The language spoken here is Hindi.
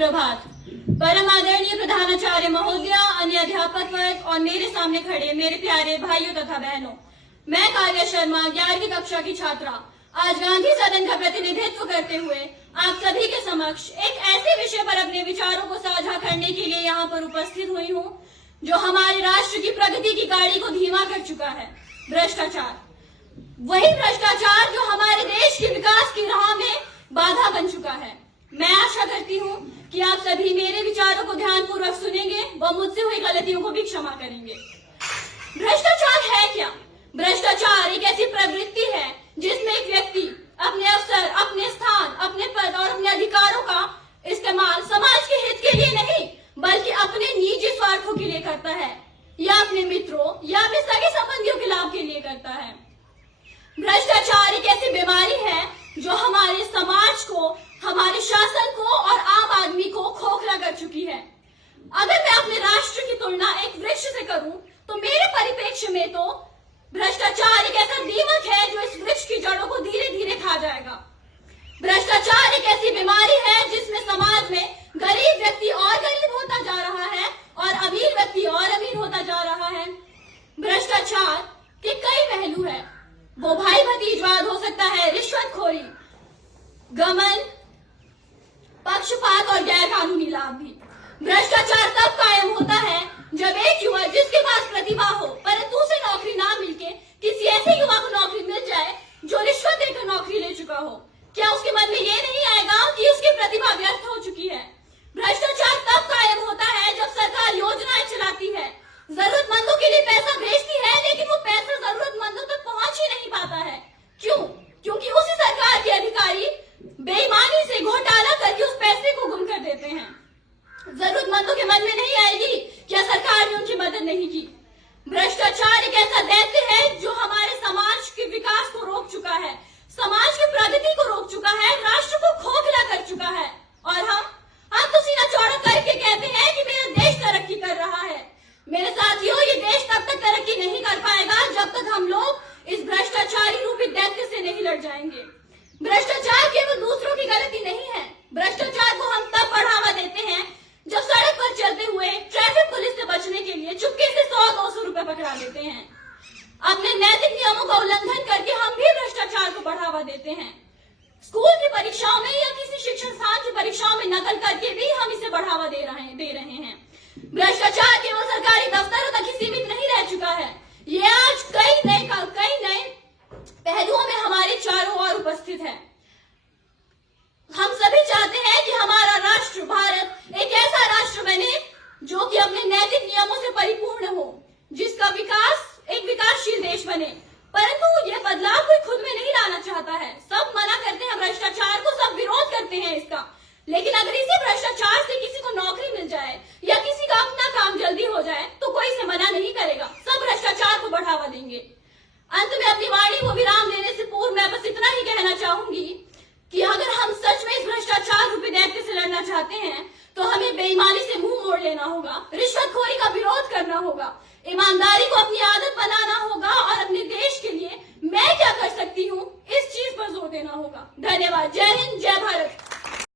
सुप्रभात। परम आदरणीय प्रधानाचार्य महोदय, अन्य अध्यापक वर्ग और मेरे सामने खड़े मेरे प्यारे भाइयों तथा बहनों, मैं काव्या शर्मा 11वीं कक्षा की छात्रा आज गांधी सदन का प्रतिनिधित्व करते हुए आप सभी के समक्ष एक ऐसे विषय पर अपने विचारों को साझा करने के लिए यहाँ पर उपस्थित हुई हूँ जो हमारे राष्ट्र की प्रगति की गाड़ी को धीमा कर चुका है, भ्रष्टाचार। वही भ्रष्टाचार जो हमारे देश के विकास की राह में बाधा बन चुका है। मैं आशा करती हूँ कि आप सभी मेरे विचारों को ध्यानपूर्वक सुनेंगे व मुझसे हुई गलतियों को भी क्षमा करेंगे। भ्रष्टाचार है क्या? भ्रष्टाचार एक ऐसी प्रवृत्ति है जिसमें एक व्यक्ति अपने अवसर, अपने स्थान, अपने पद और अपने अधिकारों का इस्तेमाल समाज के हित के लिए नहीं बल्कि अपने निजी स्वार्थों के लिए करता है या अपने मित्रों या अपने सगे संबंधियों के लाभ के लिए करता है। भ्रष्टाचार एक ऐसी बीमारी है जो हमारे समाज को, हमारे शासन को और आम आदमी को खोखला कर चुकी है। अगर मैं अपने राष्ट्र की तुलना एक वृक्ष से करूं तो मेरे परिप्रेक्ष्य में तो भ्रष्टाचार एक ऐसा दीमक है जो इस वृक्ष की जड़ों को धीरे धीरे खा जाएगा। भ्रष्टाचार एक ऐसी बीमारी है जिसमें समाज में गरीब व्यक्ति और गरीब होता जा रहा है और अमीर व्यक्ति और अमीर होता जा रहा है। भ्रष्टाचार के कई पहलू है, वो भाई भतीजवाद हो सकता है, रिश्वतखोरी, गमन, पक्षपात और गैर कानूनी लाभ भी। भ्रष्टाचार तब कायम होता है जब एक युवा जिसके पास प्रतिभा हो परंतु उसे नौकरी ना मिलके किसी ऐसे युवा को नौकरी मिल जाए जो रिश्वत देकर नौकरी ले चुका हो। क्या उसके मन में ये नहीं आएगा कि उसकी प्रतिभा व्यर्थ हो चुकी है? भ्रष्टाचार तब कायम होता है जब सरकार योजनाएं चलाती है, जरूरतमंदों के लिए पैसा भेजती है, लेकिन वो पैसा जरूरतमंदों तक पहुंच ही नहीं पाता है। क्यों? क्योंकि उसी सरकार के अधिकारी बेईमानी से घोटाला करके उस पैसे को गुम कर देते हैं। जरूरतमंदों के मन में नहीं आएगी क्या सरकार ने उनकी मदद नहीं की। भ्रष्टाचार एक ऐसा दैत्य है जो हमारे समाज के विकास को रोक चुका है, समाज की प्रगति को रोक चुका है, राष्ट्र को खोखला कर चुका है। और हम तो सीना चौड़ा करके कहते हैं कि मेरा देश तरक्की कर रहा है। मेरे साथियों, ये देश तब तक तरक्की नहीं कर पाएगा जब तक हम लोग इस भ्रष्टाचारी रूपी दैत्य से नहीं लड़ जाएंगे। भ्रष्टाचार केवल दूसरों की गलती नहीं है। भ्रष्टाचार को हम तब बढ़ावा देते हैं जब सड़क पर चलते हुए ट्रैफिक पुलिस से बचने के लिए चुपके से 100-200 रुपए पकड़ा देते हैं। अपने नैतिक नियमों का उल्लंघन करके हम भी भ्रष्टाचार को बढ़ावा देते हैं। स्कूल की परीक्षाओं में या किसी शिक्षण संस्थान की परीक्षाओं में नकल करके भी हम इसे बढ़ावा दे रहे हैं। भ्रष्टाचार केवल सरकारी दफ्तरों तक ही सीमित नहीं रह चुका है, ये आज कई नए पहलुओं में हमारे चारों ओर उपस्थित है। हम सभी चाहते हैं कि हमारा राष्ट्र भारत एक ऐसा राष्ट्र बने जो कि अपने नैतिक नियमों से परिपूर्ण हो, जिसका विकास एक विकासशील देश बने। परंतु यह बदलाव कोई खुद में नहीं लाना चाहता है। सब मना करते हैं भ्रष्टाचार को, सब विरोध करते हैं इसका। लेकिन अगर इसी भ्रष्टाचार से किसी को नौकरी मिल जाए या किसी का अपना काम जल्दी हो जाए तो कोई इसे मना नहीं करेगा, सब भ्रष्टाचार को बढ़ावा देंगे। अंत में अपनी वाणी को विराम देने से पूर्व मैं बस इतना ही कहना चाहूंगी कि अगर हम सच में इस भ्रष्टाचार रूपी दैत्य से लड़ना चाहते हैं तो हमें बेईमानी से मुंह मोड़ लेना होगा, रिश्वतखोरी का विरोध करना होगा, ईमानदारी को अपनी आदत बनाना होगा और अपने देश के लिए मैं क्या कर सकती हूँ इस चीज पर जोर देना होगा। धन्यवाद। जय हिंद, जय भारत।